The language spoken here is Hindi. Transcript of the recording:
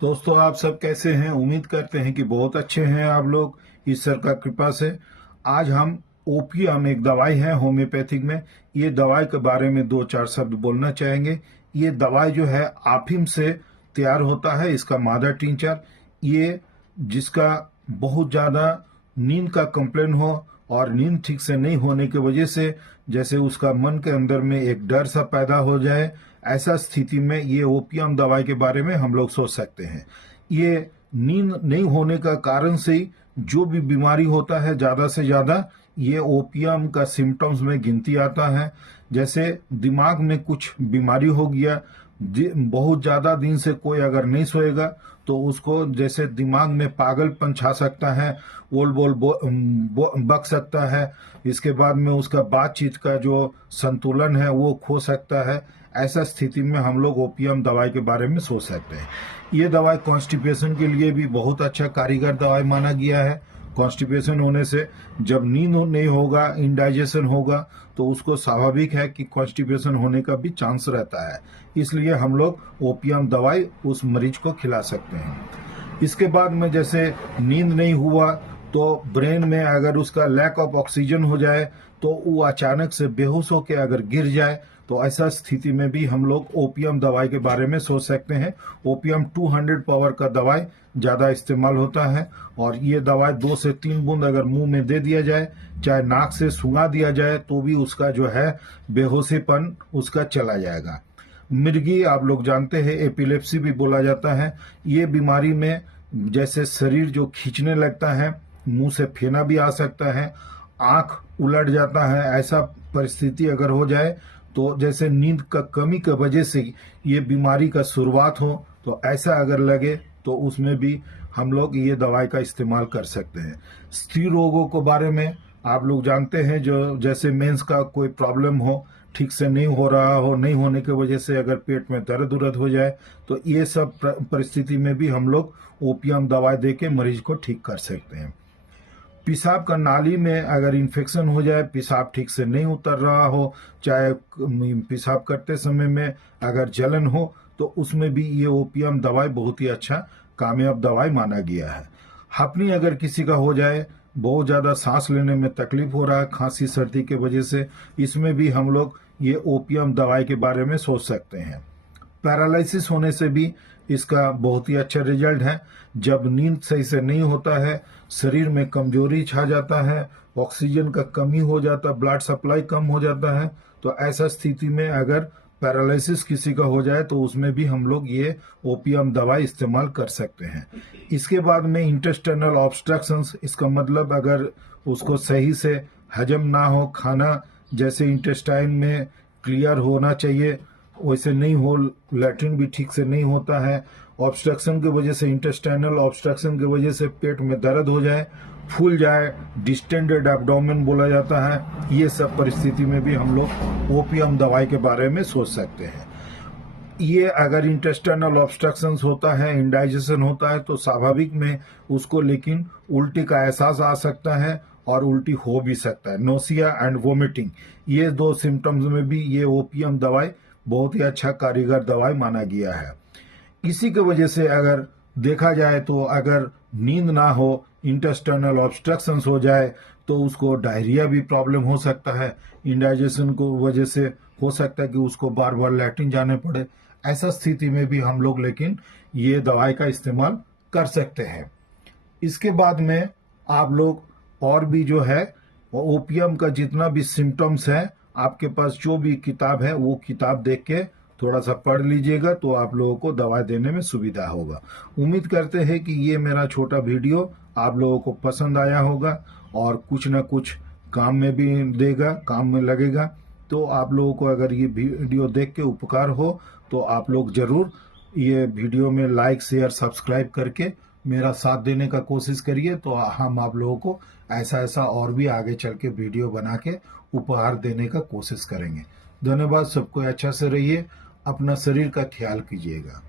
दोस्तों, आप सब कैसे हैं? उम्मीद करते हैं कि बहुत अच्छे हैं आप लोग, ईश्वर का कृपा से। आज हम ओपियम, एक दवाई है होम्योपैथिक में, ये दवाई के बारे में दो चार शब्द बोलना चाहेंगे। ये दवाई जो है अफीम से तैयार होता है, इसका मादर टिंचर। ये जिसका बहुत ज़्यादा नींद का कंप्लेन हो और नींद ठीक से नहीं होने की वजह से जैसे उसका मन के अंदर में एक डर सा पैदा हो जाए, ऐसा स्थिति में ये ओपियम दवाई के बारे में हम लोग सोच सकते हैं। ये नींद नहीं होने का कारण से ही जो भी बीमारी होता है, ज़्यादा से ज़्यादा ये ओपियम का सिम्टम्स में गिनती आता है। जैसे दिमाग में कुछ बीमारी हो गया, बहुत ज़्यादा दिन से कोई अगर नहीं सोएगा तो उसको जैसे दिमाग में पागलपन छा सकता है, बोल बोल बक सकता है। इसके बाद में उसका बातचीत का जो संतुलन है वो खो सकता है। ऐसा स्थिति में हम लोग ओपियम दवाई के बारे में सोच सकते हैं। ये दवाई कॉन्स्टिपेशन के लिए भी बहुत अच्छा कारीगर दवाई माना गया है। कॉन्स्टिपेशन होने से जब नींद नहीं होगा, इंडाइजेशन होगा, तो उसको स्वाभाविक है कि कॉन्स्टिपेशन होने का भी चांस रहता है। इसलिए हम लोग ओपियम दवाई उस मरीज को खिला सकते हैं। इसके बाद में जैसे नींद नहीं हुआ तो ब्रेन में अगर उसका लैक ऑफ ऑक्सीजन हो जाए तो वो अचानक से बेहोश होकर अगर गिर जाए, तो ऐसा स्थिति में भी हम लोग ओपियम दवाई के बारे में सोच सकते हैं। ओपियम 200 पावर का दवाई ज़्यादा इस्तेमाल होता है और ये दवाई 2 से 3 बूंद अगर मुंह में दे दिया जाए, चाहे नाक से सूंघा दिया जाए, तो भी उसका जो है बेहोशीपन उसका चला जाएगा। मिर्गी आप लोग जानते हैं, एपिलेप्सी भी बोला जाता है। ये बीमारी में जैसे शरीर जो खींचने लगता है, मुंह से फेना भी आ सकता है, आंख उलट जाता है। ऐसा परिस्थिति अगर हो जाए तो जैसे नींद का कमी की वजह से ये बीमारी का शुरुआत हो, तो ऐसा अगर लगे तो उसमें भी हम लोग ये दवाई का इस्तेमाल कर सकते हैं। स्त्री रोगों के बारे में आप लोग जानते हैं, जो जैसे मेंस का कोई प्रॉब्लम हो, ठीक से नहीं हो रहा हो, नहीं होने की वजह से अगर पेट में दर्द उर्द हो जाए, तो ये सब परिस्थिति में भी हम लोग ओपियम दवाई दे के मरीज को ठीक कर सकते हैं। पेशाब का नाली में अगर इन्फेक्शन हो जाए, पेशाब ठीक से नहीं उतर रहा हो, चाहे पेशाब करते समय में अगर जलन हो, तो उसमें भी ये ओपियम दवाई बहुत ही अच्छा कामयाब दवाई माना गया है। हपनी अगर किसी का हो जाए, बहुत ज़्यादा सांस लेने में तकलीफ हो रहा है खांसी सर्दी के वजह से, इसमें भी हम लोग ये ओपियम दवाई के बारे में सोच सकते हैं। पैरालिसिस होने से भी इसका बहुत ही अच्छा रिजल्ट है। जब नींद सही से नहीं होता है, शरीर में कमजोरी छा जाता है, ऑक्सीजन का कमी हो जाता है, ब्लड सप्लाई कम हो जाता है, तो ऐसा स्थिति में अगर पैरालिसिस किसी का हो जाए तो उसमें भी हम लोग ये ओपियम दवाई इस्तेमाल कर सकते हैं। इसके बाद में इंटेस्टाइनल ऑब्स्ट्रक्शंस, इसका मतलब अगर उसको सही से हजम ना हो, खाना जैसे इंटेस्टाइन में क्लियर होना चाहिए वैसे नहीं हो, लैट्रिन भी ठीक से नहीं होता है, ऑब्स्ट्रक्शन की वजह से, इंटेस्टाइनल ऑब्स्ट्रक्शन की वजह से पेट में दर्द हो जाए, फूल जाए, डिस्टेंडेड एब्डोमेन बोला जाता है, ये सब परिस्थिति में भी हम लोग ओपियम दवाई के बारे में सोच सकते हैं। ये अगर इंटेस्टाइनल ऑब्स्ट्रक्शंस होता है, इंडाइजेशन होता है, तो स्वाभाविक में उसको लेकिन उल्टी का एहसास आ सकता है और उल्टी हो भी सकता है। नोसिया एंड वोमिटिंग, ये दो सिम्टम्स में भी ये ओपियम दवाई बहुत ही अच्छा कारीगर दवाई माना गया है। इसी की वजह से अगर देखा जाए तो अगर नींद ना हो, इंटेस्टाइनल ऑब्स्ट्रक्शंस हो जाए, तो उसको डायरिया भी प्रॉब्लम हो सकता है। इंडाइजेशन को वजह से हो सकता है कि उसको बार बार लैट्रिन जाने पड़े। ऐसा स्थिति में भी हम लोग लेकिन ये दवाई का इस्तेमाल कर सकते हैं। इसके बाद में आप लोग और भी जो है ओपियम का जितना भी सिम्टम्स है, आपके पास जो भी किताब है वो किताब देख के थोड़ा सा पढ़ लीजिएगा, तो आप लोगों को दवा देने में सुविधा होगा। उम्मीद करते हैं कि ये मेरा छोटा वीडियो आप लोगों को पसंद आया होगा और कुछ ना कुछ काम में भी देगा, काम में लगेगा। तो आप लोगों को अगर ये वीडियो देख के उपकार हो तो आप लोग जरूर ये वीडियो में लाइक शेयर सब्सक्राइब करके मेरा साथ देने का कोशिश करिए, तो हम आप लोगों को ऐसा ऐसा और भी आगे चल के वीडियो बना के उपहार देने का कोशिश करेंगे। धन्यवाद। सबको अच्छा से रहिए, अपना शरीर का ख्याल कीजिएगा।